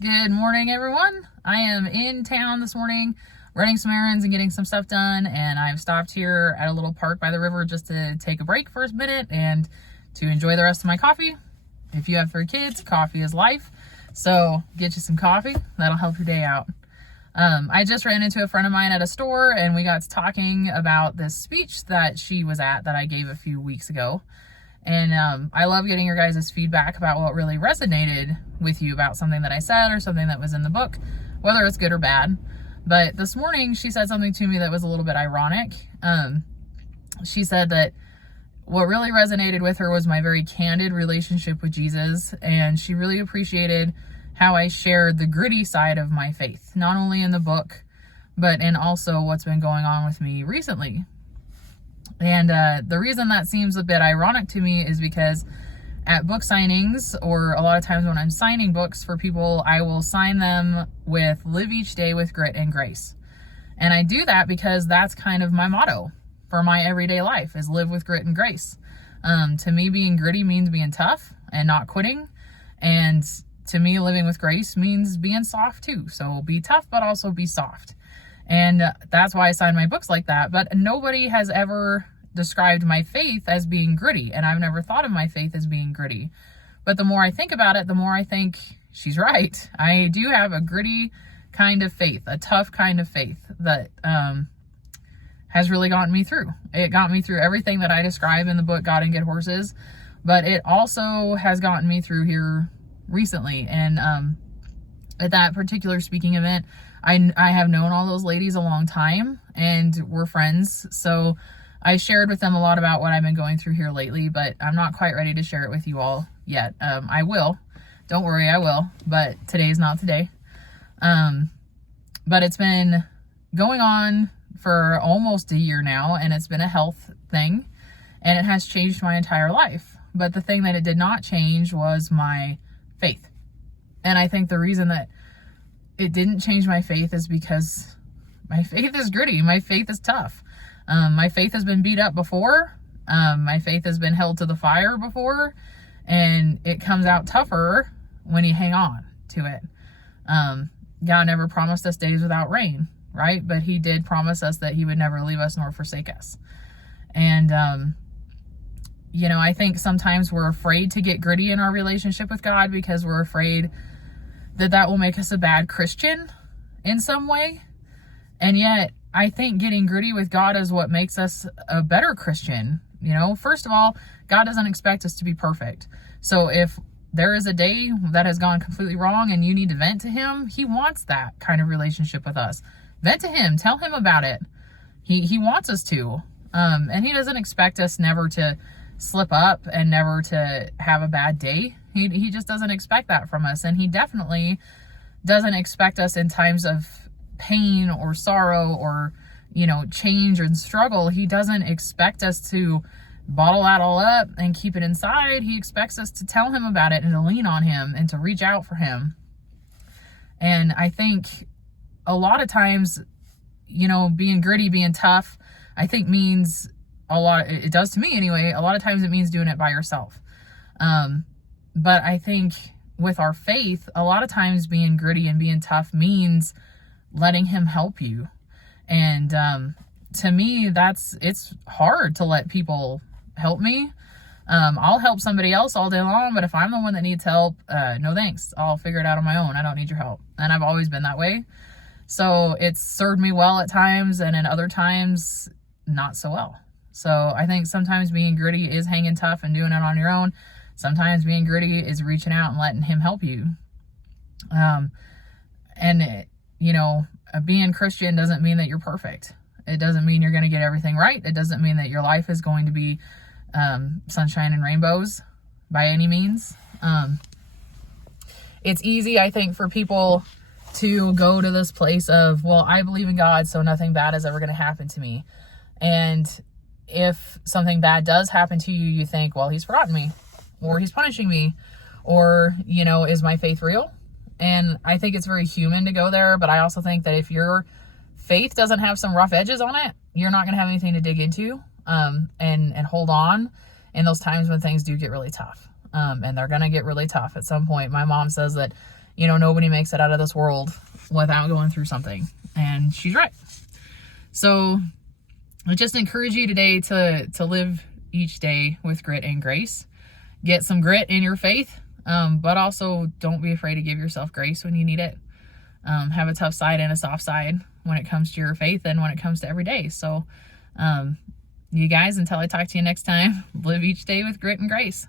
Good morning, everyone. I am in town this morning running some errands and getting some stuff done, and I've stopped here at a little park by the river just to take a break for a minute and to enjoy the rest of my coffee. If you have 3 kids, coffee is life, so get you some coffee. That'll help your day out. I just ran into a friend of mine at a store, and we got to talking about this speech that she was at that I gave a few weeks ago. And I love getting your guys' feedback about what really resonated with you about something that I said or something that was in the book, whether it's good or bad. But this morning, she said something to me that was a little bit ironic. She said that what really resonated with her was my very candid relationship with Jesus, and she really appreciated how I shared the gritty side of my faith, not only in the book, but in also what's been going on with me recently. And the reason that seems a bit ironic to me is because at book signings, or a lot of times when I'm signing books for people, I will sign them with "Live each day with grit and grace." And I do that because that's kind of my motto for my everyday life, is live with grit and grace. To me, being gritty means being tough and not quitting. And to me, living with grace means being soft too. So be tough, but also be soft. And that's why I sign my books like that. But nobody has ever described my faith as being gritty. And I've never thought of my faith as being gritty. But the more I think about it, the more I think she's right. I do have a gritty kind of faith, a tough kind of faith that has really gotten me through. It got me through everything that I describe in the book, God and Good Horses. But it also has gotten me through here recently. And at that particular speaking event, I have known all those ladies a long time, and we're friends. So I shared with them a lot about what I've been going through here lately, but I'm not quite ready to share it with you all yet. I will. Don't worry, I will. But today's not today. But it's been going on for almost a year now, and it's been a health thing, and it has changed my entire life. But the thing that it did not change was my faith. And I think the reason that it didn't change my faith is because my faith is gritty. My faith is tough. My faith has been beat up before. My faith has been held to the fire before, and it comes out tougher when you hang on to it. God never promised us days without rain, right? But he did promise us that he would never leave us nor forsake us. And, I think sometimes we're afraid to get gritty in our relationship with God because we're afraid that will make us a bad Christian in some way. And yet, I think getting gritty with God is what makes us a better Christian. First of all, God doesn't expect us to be perfect. So if there is a day that has gone completely wrong and you need to vent to him, he wants that kind of relationship with us. Vent to him, tell him about it. He wants us to. And he doesn't expect us never to slip up and never to have a bad day. He just doesn't expect that from us. And he definitely doesn't expect us in times of pain or sorrow or, change and struggle. He doesn't expect us to bottle that all up and keep it inside. He expects us to tell him about it and to lean on him and to reach out for him. And I think a lot of times, being gritty, being tough, I think means a lot. It does to me anyway. A lot of times it means doing it by yourself. But I think with our faith, a lot of times being gritty and being tough means letting him help you. And to me, it's hard to let people help me. I'll help somebody else all day long, but if I'm the one that needs help, no thanks. I'll figure it out on my own. I don't need your help. And I've always been that way. So it's served me well at times, and in other times, not so well. So I think sometimes being gritty is hanging tough and doing it on your own. Sometimes being gritty is reaching out and letting him help you. Being Christian doesn't mean that you're perfect. It doesn't mean you're going to get everything right. It doesn't mean that your life is going to be sunshine and rainbows by any means. It's easy, I think, for people to go to this place of, well, I believe in God, so nothing bad is ever going to happen to me. And if something bad does happen to you, you think, well, he's forgotten me, or he's punishing me, or, is my faith real? And I think it's very human to go there, but I also think that if your faith doesn't have some rough edges on it, you're not going to have anything to dig into and hold on in those times when things do get really tough. And they're going to get really tough at some point. My mom says that, nobody makes it out of this world without going through something. And she's right. So I just encourage you today to live each day with grit and grace. Get some grit in your faith, but also don't be afraid to give yourself grace when you need it. Have a tough side and a soft side when it comes to your faith and when it comes to every day. So you guys, until I talk to you next time, live each day with grit and grace.